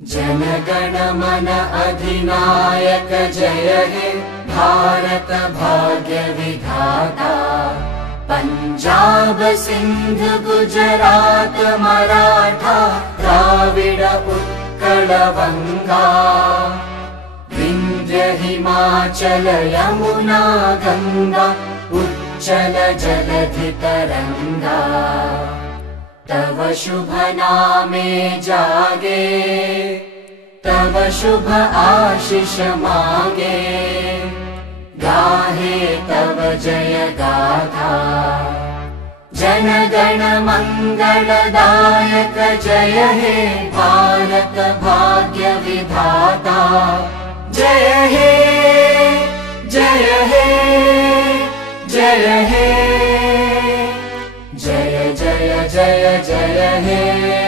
जनगण मन अधिनायक जय हे भारत भाग्य विधाता। पंजाब सिंध गुजरात मराठा द्राविड उत्कल बंगा। विंध्य हिमाचल यमुना गंगा उच्चल जलधि तरंगा। तव शुभ नामे जागे तव शुभ आशीष मागे। गाहे तव जय गाथा जन गण मंगलदायक जय हे भारत भाग्य विधाता। जय हे जय हे जय हे जय जय जय जय हे।